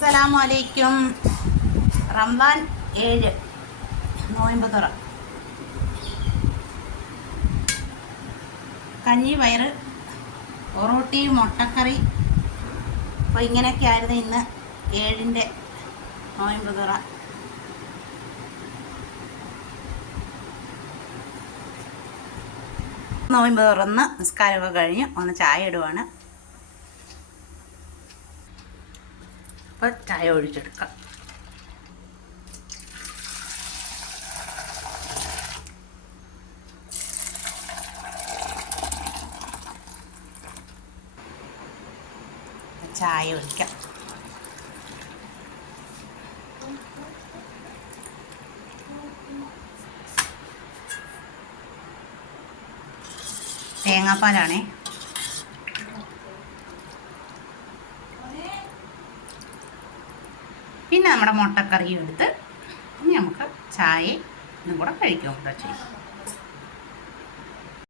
അസ്സലാമു അലൈക്കും. റംസാൻ 7 നോയമ്പ് തുറ. കഞ്ഞി, പയറ്, ഒറോട്ടി, മുട്ടക്കറി. അപ്പോൾ ഇങ്ങനെയൊക്കെ ആയിരുന്നു ഇന്ന് 7-ൻ്റെ നോയമ്പ് തുറ. നോയമ്പ് തുറന്ന് നിസ്കാരമൊക്കെ കഴിഞ്ഞ് ഒന്ന് ചായ ഇടുവാണ്. അപ്പോൾ ചായ ഒഴിച്ചെടുക്കാം. ചായ ഒഴിക്കാം. തേങ്ങാപ്പാലാണേ. പിന്നെ നമ്മുടെ മുട്ടക്കറിയും എടുത്ത് ഇനി നമുക്ക് ചായ ഇതും കൂടെ കഴിക്കുകയും കൂടെ ചെയ്യും.